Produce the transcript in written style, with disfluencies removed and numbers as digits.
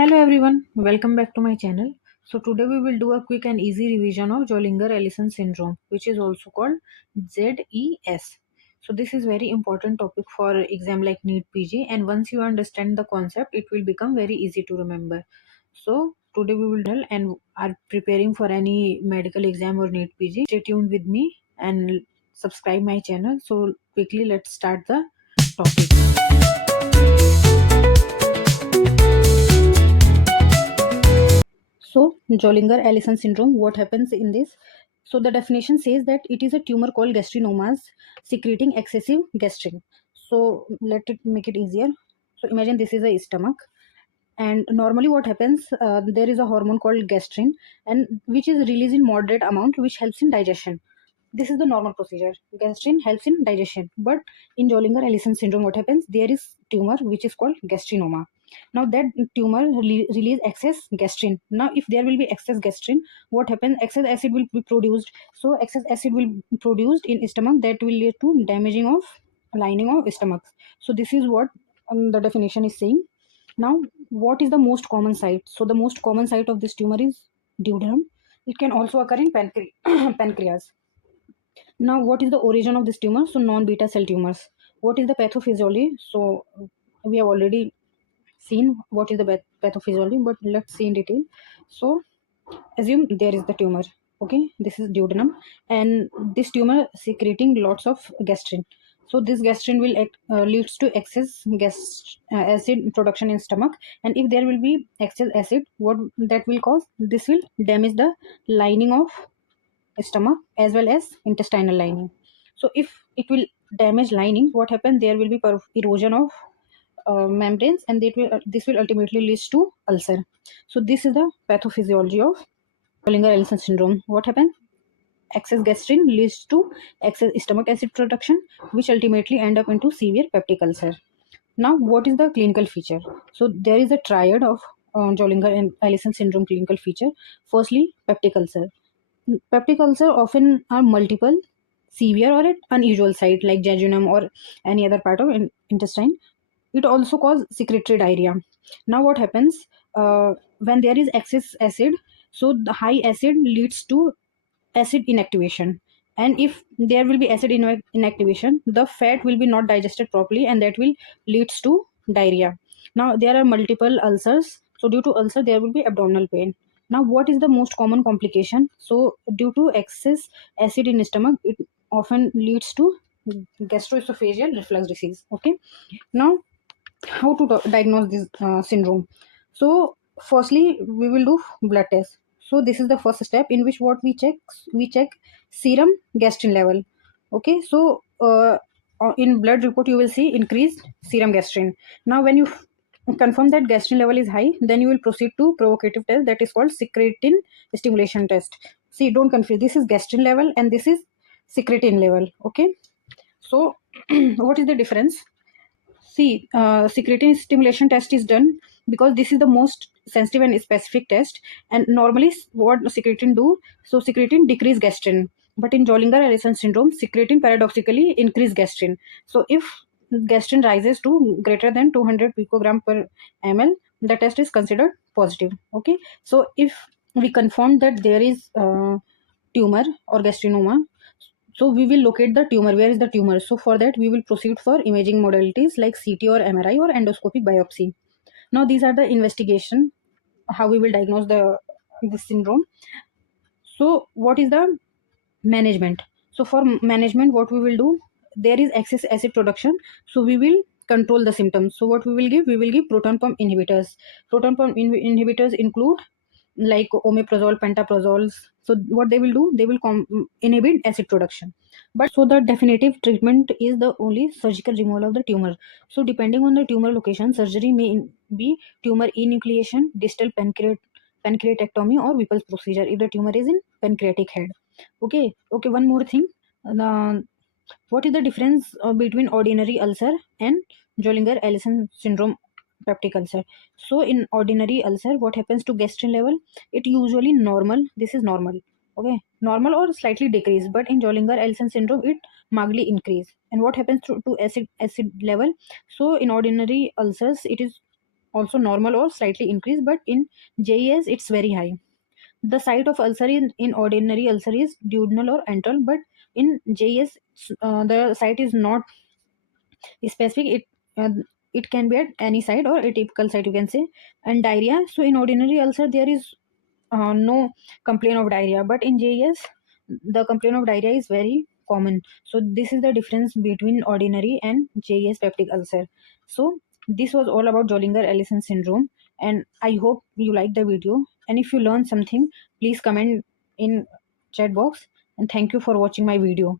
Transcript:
Hello everyone, welcome back to my channel. So today we will do a quick and easy revision of Zollinger Ellison Syndrome, which is also called ZES. So this is very important topic for exam like NEET PG, and once you understand the concept it will become very easy to remember. So today we will tell and are preparing for any medical exam or NEET PG. Stay tuned with me and subscribe my channel. So quickly let's start the topic. So, Zollinger Ellison syndrome, what happens in this? So, the definition says that it is a tumor called gastrinomas secreting excessive gastrin. So, let it make it easier. So, imagine this is a stomach, and normally what happens, there is a hormone called gastrin, and which is released in moderate amount, which helps in digestion. This is the normal procedure. Gastrin helps in digestion, but in Zollinger Ellison syndrome, what happens? There is tumor which is called gastrinoma. Now that tumor release excess gastrin. Now if there will be excess gastrin, what happens? Excess acid will be produced. So excess acid will be produced in stomach, that will lead to damaging of lining of stomach. So this is what the definition is saying. Now what is the most common site? So the most common site of this tumor is duodenum. It can also occur in pancreas. Now, what is the origin of this tumor? So, non-beta cell tumors. What is the pathophysiology? So, we have already seen what is the pathophysiology, but let's see in detail. So, assume there is the tumor. Okay, this is duodenum, and this tumor secreting lots of gastrin. So, this gastrin will leads to excess acid production in stomach, and if there will be excess acid, what that will cause? This will damage the lining of stomach as well as intestinal lining. So if it will damage lining, what happens? There will be erosion of membranes, and this will ultimately lead to ulcer. So this is the pathophysiology of Zollinger Ellison syndrome. What happens? Excess gastrin leads to excess stomach acid production, which ultimately end up into severe peptic ulcer. Now, what is the clinical feature? So there is a triad of Zollinger and Ellison syndrome clinical feature. Firstly, peptic ulcer. Peptic ulcer often are multiple, severe or at unusual site like jejunum or any other part of intestine. It also causes secretory diarrhea. Now what happens when there is excess acid? So the high acid leads to acid inactivation, and if there will be acid inactivation, the fat will be not digested properly, and that will leads to diarrhea. Now there are multiple ulcers, so due to ulcer there will be abdominal pain. Now what is the most common complication? So due to excess acid in stomach, it often leads to gastroesophageal reflux disease. Okay, now how to diagnose this syndrome? So firstly we will do blood test. So this is the first step in which what we check serum gastrin level. Okay, so in blood report you will see increased serum gastrin. Now when you confirm that gastrin level is high, then you will proceed to provocative test, that is called secretin stimulation test. See, don't confuse, this is gastrin level and this is secretin level. Okay, so what is the difference? See, secretin stimulation test is done because this is the most sensitive and specific test. And normally, what secretin do? So secretin decrease gastrin, but in Zollinger Ellison syndrome, secretin paradoxically increase gastrin. So if gastrin rises to greater than 200 picogram per ml, the test is considered positive. Okay, so if we confirm that there is tumor or gastrinoma, so we will locate the tumor. Where is the tumor? So for that we will proceed for imaging modalities like CT or MRI or endoscopic biopsy. Now these are the investigation how we will diagnose this syndrome. So what is the management? So for management, what we will do, there is excess acid production, so we will control the symptoms. So what we will give? We will give proton pump inhibitors. Proton pump inhibitors include like omeprazole, pantoprazoles. So what they will do, they will inhibit acid production. But so the definitive treatment is the only surgical removal of the tumor. So depending on the tumor location, surgery may be tumor enucleation, distal pancreatectomy, or Whipple's procedure if the tumor is in pancreatic head. Okay, one more thing. What is the difference between ordinary ulcer and Zollinger Ellison syndrome peptic ulcer? So in ordinary ulcer, what happens to gastrin level? It usually normal. This is normal. Okay, normal or slightly decrease. But in Zollinger Ellison syndrome, it markedly increase. And what happens to acid level? So in ordinary ulcers, it is also normal or slightly increased, but in JES it's very high. The site of ulcer in ordinary ulcer is duodenal or antral, but in JES the site is not specific. It can be at any site or atypical site, you can say. And diarrhea, so in ordinary ulcer there is no complaint of diarrhea, but in JES the complaint of diarrhea is very common. So this is the difference between ordinary and JES peptic ulcer. So this was all about Zollinger Ellison syndrome, and I hope you like the video, and if you learned something, please comment in chat box, and thank you for watching my video.